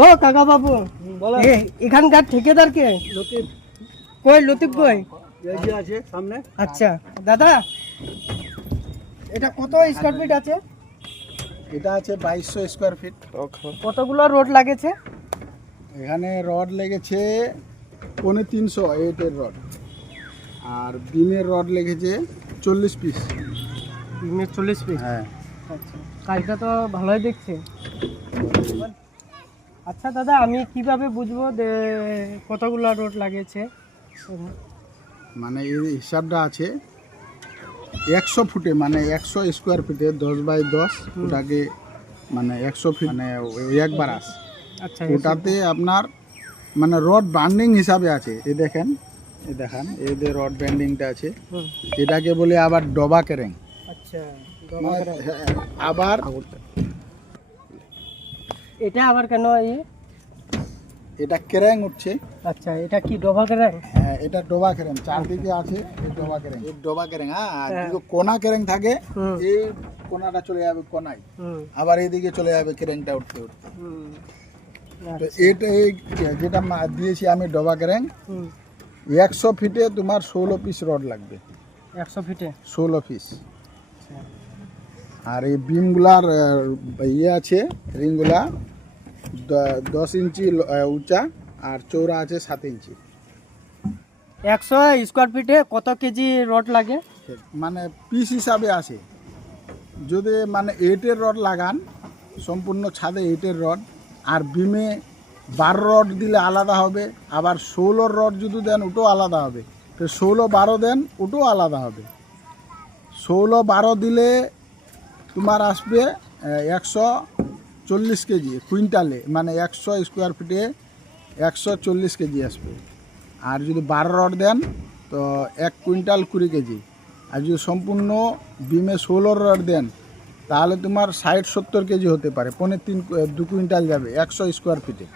ও কাকা বাবু, বলো। এখানকার ঠিকাদার কে? লতিফ কই লতিফ কই? এই যে আছে সামনে। আচ্ছা দাদা, এটা কত স্কোয়ার ফিট আছে? এটা আছে 2200 স্কোয়ার ফিট। কতগুলো রোড লাগেছে? এখানে রড লেগেছে 350 8-এর রড, আর বিমের রড লেগেছে 40 পিস। 40 পিস। হ্যাঁ, আচ্ছা, কাজটা তো ভালোই দেখছে। আচ্ছা দাদা, আমি কিভাবে বুঝবো যে কতগুলো রোড লাগিয়েছে? মানে এই হিসাবটা আছে 100 ফুটে, মানে 100 স্কোয়ার ফিটে 10x10 ওটাকে মানে 100 ফিট, মানে ওই একবার আসে। আচ্ছা, ওটাতে আপনার মানে রড বান্ডিং হিসাবে আছে। এই দেখেন, এই দেখান, এই যে রড ব্যান্ডিংটা আছে, হুম, এটাকে বলে আবার ডবা কেরেং। আচ্ছা। মানে, আবার এটা আবার কেন এটা কেরেং উঠছে। আচ্ছা, এটা কি ডোবা করে? হ্যাঁ, এটা ডোবা কেরেং, চারদিকে আছে এই ডোবা কেরেং। এই ডোবা কেরেং, হ্যাঁ, আর যদি কোনা কেরেং থাকে, হুম। এই কোনাটা চলে যাবে কোনায়, হুম, আবার এইদিকে চলে যাবে কেরেংটা উঠতে উঠতে। হুম, তো এটা যেটা দিয়েছি আমি ডোবা কেরেং, হুম। 100 ফিটে তোমার 16 পিস রড লাগবে। 100 ফিটে? 16 পিস। আর এই বিমগুলার ইয়ে আছে, রিংগুলা 10 ইঞ্চি উঁচা, আর চৌড়া আছে 7 ইঞ্চি। 100 স্কোয়ার ফিটে কত কেজি রড লাগে? মানে পিস হিসাবে আছে। যদি মানে 8-এর রড লাগান, সম্পূর্ণ ছাদে 8-এর রড, আর বিমে 12 রড দিলে আলাদা হবে, আবার 16 রড যদি দেন ওটাও আলাদা হবে। তো 16-12 দেন, ওটাও আলাদা হবে। 16-12 দিলে তোমার আসবে 140 কেজি কুইন্টালে, মানে 100 স্কোয়ার ফিটে 140 কেজি আসবে। আর যদি 12 রড দেন তো 1 কুইন্টাল 20 কেজি। আর যদি সম্পূর্ণ বিমে 16 রড দেন তাহলে তোমার 60-70 কেজি হতে পারে, 3.5 2 কুইন্টাল যাবে 100 স্কোয়ার ফিটে।